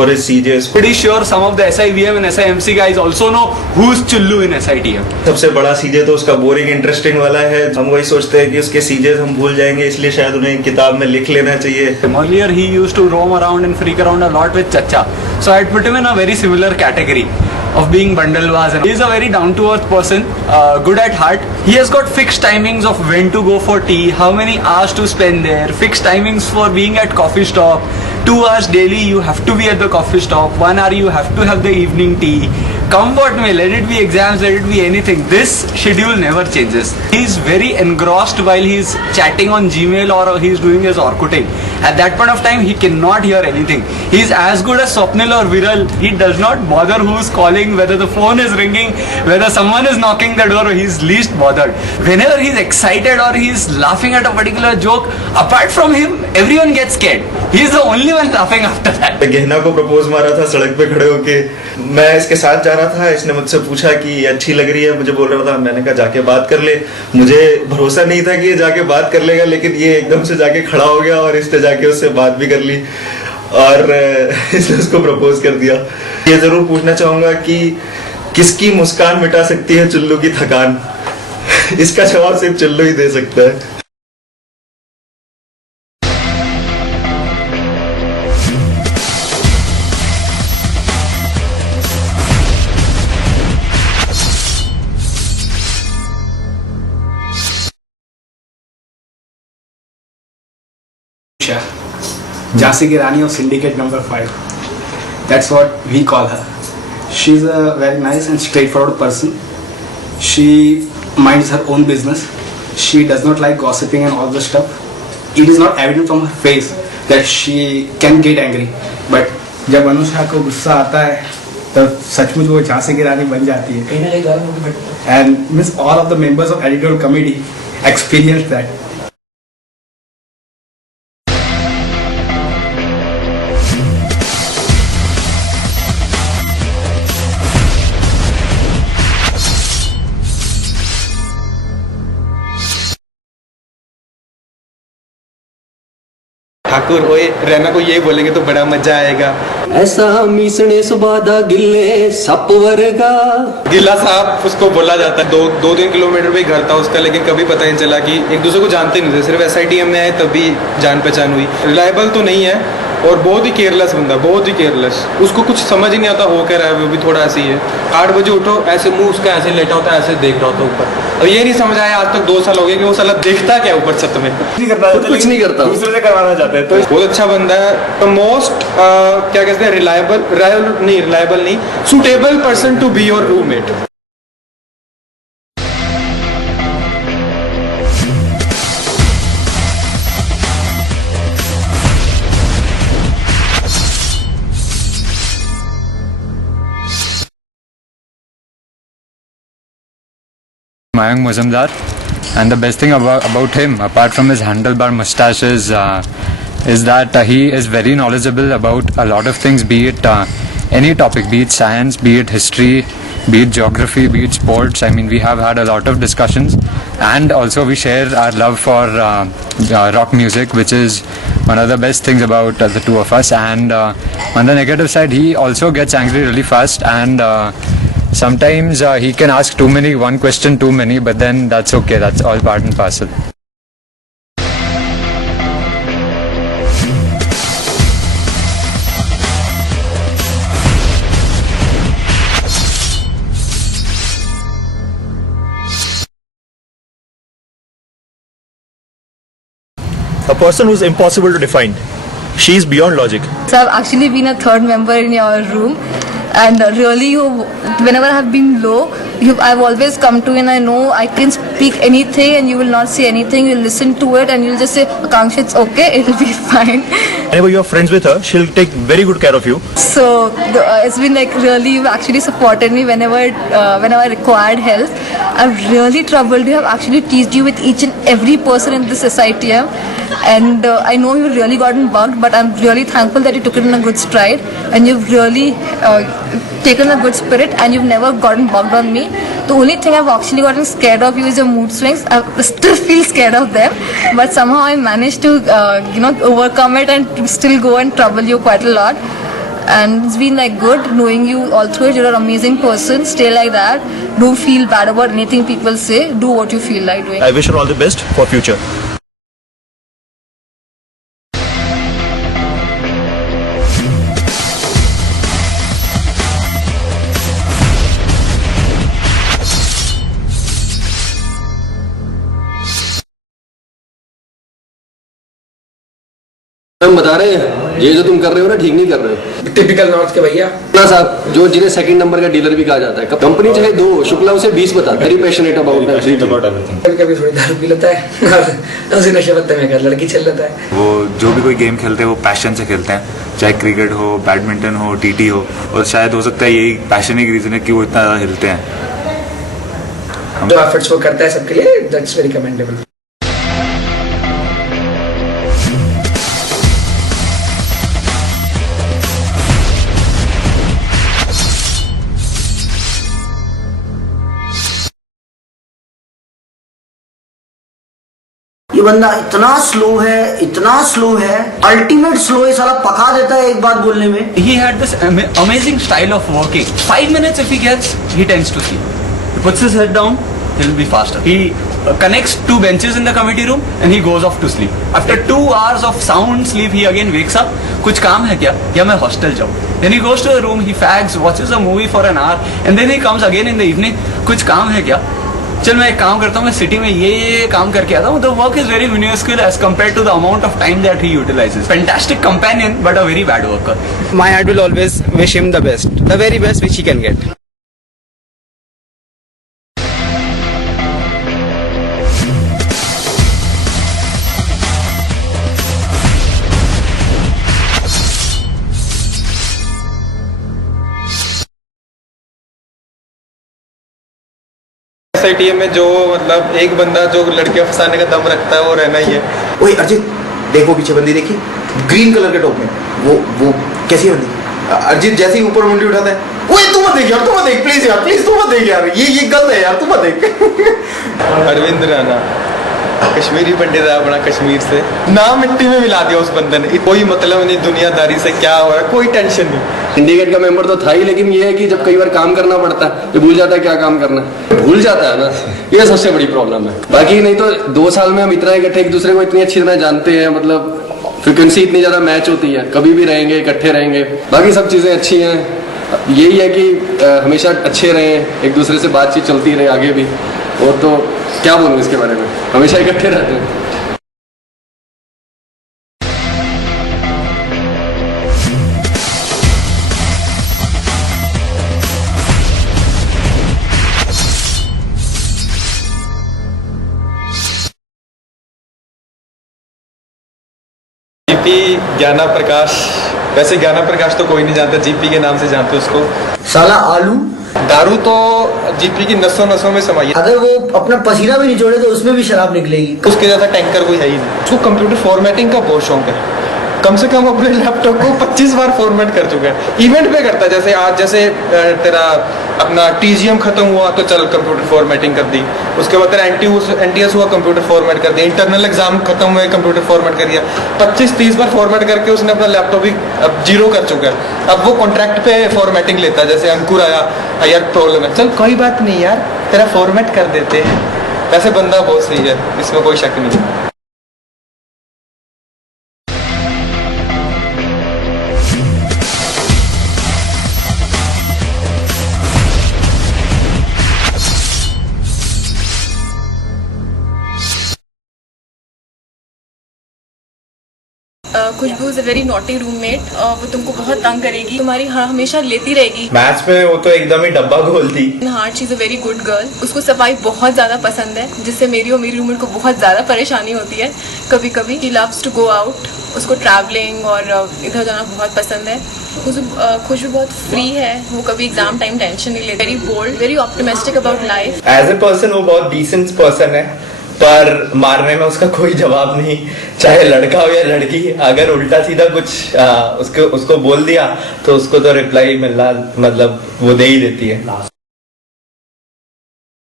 for his CJs. Pretty sure some of the SIVM and SIMC guys also know who's Chullu in SITM. सबसे बड़ा CJ तो उसका boring interesting वाला है. हम वही सोचते हैं कि उसके CJs हम भूल जाएंगे, इसलिए शायद उन्हें किताब में लिख लेना चाहिए. Earlier he used to roam around and freak around a lot with Chacha. So I'd put him in a very similar category of being Bandalwaz. He's a very down-to-earth person, good at heart. He has got fixed timings of when to go for tea, how many hours to spend there, fixed timings for being at coffee stop. 2 hours daily you have to be at the coffee stop, 1 hour you have to have the evening tea. Come what may, let it be exams, let it be anything. This schedule never changes. He's very engrossed while he's chatting on Gmail or he's doing his Orkutting. At that point of time, he cannot hear anything. He's as good as Swapnil or Viral. He does not bother who's calling, whether the phone is ringing, whether someone is knocking the door. He's least bothered. Whenever he's excited or he's laughing at a particular joke, apart from him, everyone gets scared. He's the only one laughing after that. गहना को propose मारा था सड़क पे खड़े होके. मैं इसके साथ जा रहा था. इसने मुझसे पूछा कि ये अच्छी लग रही है. मुझे बोल रहा था. मैंने कहा जाके बात कर ले. मुझे भरोसा नहीं था कि ये जाके बात कर लेगा, लेकिन ये एकदम से जाके खड़ा हो गया और इसने जाके उससे बात भी कर ली और इसने उसको प्रपोज कर दिया. ये जरूर पूछना चाहूंगा कि किसकी मुस्कान मिटा सकती है चुल्लू की थकान. इसका जवाब सिर्फ चुल्लू ही दे सकता है. Jhansi Ki Rani of Syndicate number 5. That's what we call her. She's a very nice and straightforward person. She minds her own business. She does not like gossiping and all the stuff. It is not evident from her face that she can get angry. But जब अनुष्का को गुस्सा आता है तब सचमुच वो झांसी की रानी बन जाती है. And means all of the members of editorial committee experienced that. Thakur ओए रैना को ये बोलेंगे तो बड़ा मजा आएगा. ऐसा मीसने सुबादा गिल्ले सप वर्गा. गिल्ला साहब उसको बोला जाता है. 2-3 किलोमीटर पे घर था उसका, लेकिन कभी पता नहीं चला कि एक दूसरे को जानते नहीं थे. सिर्फ SITM में आए तभी जान पहचान हुई. रिलायबल तो नहीं है और बहुत ही केयरलेस बंदा, बहुत ही केयरलेस. उसको कुछ समझ ही नहीं आता हो क्या रहा है. वो भी थोड़ा ऐसी है. 8 बजे उठो, ऐसे मुंह उसका ऐसे लेटा होता है, ऐसे देख रहा होता ऊपर. अब ये नहीं समझ आया आज तक 2 साल हो गए कि वो साला देखता क्या ऊपर छत में. कुछ नहीं करता, दूसरे से करवाना चाहते हैं. तो बहुत अच्छा बंदा है. मोस्ट क्या कहते हैं, रिलायबल नहीं, suitable person to be your roommate. Mayank Muzamdar, and the best thing about him, apart from his handlebar mustaches, is that he is very knowledgeable about a lot of things, be it any topic, be it science, be it history, be it geography, be it sports. I mean, we have had a lot of discussions, and also we share our love for rock music, which is one of the best things about the two of us. And on the negative side, he also gets angry really fast, and sometimes he can ask one question too many, but then that's okay. That's all part and parcel. A person who's impossible to define. She's beyond logic. So I've actually been a third member in your room, and really, whenever I have been low, I've always come to you, and I know I can speak anything, and you will not say anything. You'll listen to it, and you'll just say, "Akanksha, it's okay. It'll be fine." Whenever you're friends with her, she'll take very good care of you. So it's been like really, you've actually supported me whenever I required help. I've really troubled you. I've actually teased you with each and every person in this SITM. And I know you've really gotten bugged, but I'm really thankful that you took it in a good stride, and you've really taken a good spirit, and you've never gotten bugged on me. The only thing I've actually gotten scared of you is your mood swings. I still feel scared of them, but somehow I managed to overcome it and still go and trouble you quite a lot. and it's been like good knowing you all through it. You're an amazing person. Stay like that. Don't feel bad about anything people say. Do what you feel like doing. I wish her all the best for future. हम बता रहे हैं ये जो तुम कर रहे हो ना ठीक नहीं कर रहे हो। टिपिकल नॉर्थ के भैया ना साहब जो जिन्हें सेकंड नंबर का डीलर भी कहा जाता है कंपनी चाहे दो शुक्ला उसे 20 बता वेरी पैशनेट अबाउट कभी कभी थोड़ी दारू पी लेता है और उसी नशे पत्ते में कर लड़की चल लेता है। वो जो भी कोई गेम खेलते हैं वो पैशन से खेलते हैं, चाहे क्रिकेट हो, बैडमिंटन हो, टीटी हो, और शायद हो सकता है यही पैशन ही रीजन है कि वो इतना ज़्यादा हिलते हैं। जो एफर्ट्स वो करता है सबके लिए दैट्स वेरी कमेंडेबल। ये बंदा इतना स्लो है अल्टीमेट स्लो है साला, पका देता है एक बात बोलने में। He had this amazing style of working. 5 minutes if he gets, he tends to sleep. He puts his head down, he'll be faster. He connects 2 benches in the committee room and he goes off to sleep. After 2 hours of sound sleep, he again wakes up. कुछ काम है क्या? या मैं hostel जाऊँ? Then he goes to the room, he fags, watches a movie for an hour, and then he comes again in the evening. कुछ काम है क्या? चल मैं एक काम करता हूँ, मैं सिटी में ये काम करके आता हूँ. The work is very minuscule as compared to the amount of time that he utilizes. Fantastic companion, but a very bad worker. My heart will always wish him the best, the very best which he can get. SITM में जो मतलब एक बंदा जो लड़के फंसाने का दम रखता है वो रहना ही है। ओए अर्जित देखो पीछे बंदी देखी, ग्रीन कलर के टॉप में, वो कैसी है बंदी? अर्जित जैसे ही ऊपर मुंडी उठाता है, ओए तू मत देख यार, तू मत देख प्लीज यार, प्लीज तू मत देख यार, ये गलत है यार, तू मत देख। अरविंद राणा कश्मीरी पंडित है अपना कश्मीर से, नाम मिट्टी में मिला दिया उस बंदे ने। कोई मतलब नहीं दुनियादारी से क्या हो रहा है, कोई टेंशन नहीं। सिंडिकेट का मेंबर तो था ही लेकिन ये है कि जब कई बार काम करना पड़ता है तो भूल जाता है क्या काम करना है, भूल जाता है ना, ये सबसे बड़ी प्रॉब्लम है। बाकी नहीं तो 2 साल में हम इतना इकट्ठे एक दूसरे को इतनी अच्छी तरह जानते हैं, मतलब फ्रिक्वेंसी इतनी ज्यादा मैच होती है, कभी भी रहेंगे इकट्ठे रहेंगे, बाकी सब चीजें अच्छी हैं। यही है कि हमेशा अच्छे रहें, एक दूसरे से बातचीत चलती रहे आगे भी, और तो क्या बोलूँ इसके बारे में, हमेशा इकट्ठे रहते हैं। जीपी ज्ञाना प्रकाश, वैसे ज्ञाना प्रकाश तो कोई नहीं जानता, जीपी के नाम से जानते उसको। साला आलू दारू तो जीपी की नसों नसों में समाई है, अगर वो अपना पसीना भी निचोड़े तो उसमें भी शराब निकलेगी। उसके जैसा टैंकर कोई है ही नहीं। उसको कंप्यूटर फॉर्मेटिंग का बहुत शौक है, कम से कम अपने लैपटॉप को 25 बार फॉर्मेट कर चुका है। इवेंट पे करता है, जैसे आज जैसे तेरा अपना TGM खत्म हुआ तो चल कंप्यूटर फॉर्मेटिंग कर दी, उसके बाद तेरा NTS हुआ कंप्यूटर फॉर्मेट कर दिया, इंटरनल एग्जाम खत्म हुए कंप्यूटर फॉर्मेट कर दिया। 25-30 बार फॉर्मेट करके उसने अपना लैपटॉप ही अब 0 कर चुका है। अब वो कॉन्ट्रैक्ट पे फॉर्मेटिंग लेता है, जैसे अंकुर आया यार प्रॉब्लम है, चल कोई बात नहीं यार तेरा फॉर्मेट कर देते हैं। वैसे बंदा बहुत सही है, इसमें कोई शक नहीं है। Khushboo is a very naughty roommate, वो तुमको बहुत तंग करेगी, तुम्हारी हमेशा लेती रहेगी। मैथ्स में वो तो एकदम ही डब्बा खोलती। Heart she is a very good girl, उसको सफाई बहुत ज्यादा पसंद है, जिससे मेरी और मेरी रूममेट को बहुत ज्यादा परेशानी होती है कभी कभी। She loves to go out, उसको ट्रैवलिंग और इधर जाना बहुत पसंद है। खुशबू बहुत फ्री है, वो कभी एग्जाम टाइम टेंशन नहीं लेती, very bold, very optimistic about life. As a person वो बहुत डिसेंट पर्सन है, पर मारने में उसका कोई जवाब नहीं, चाहे लड़का हो या लड़की। अगर उल्टा सीधा कुछ उसको बोल दिया तो उसको तो रिप्लाई मिलना मतलब वो दे ही देती है।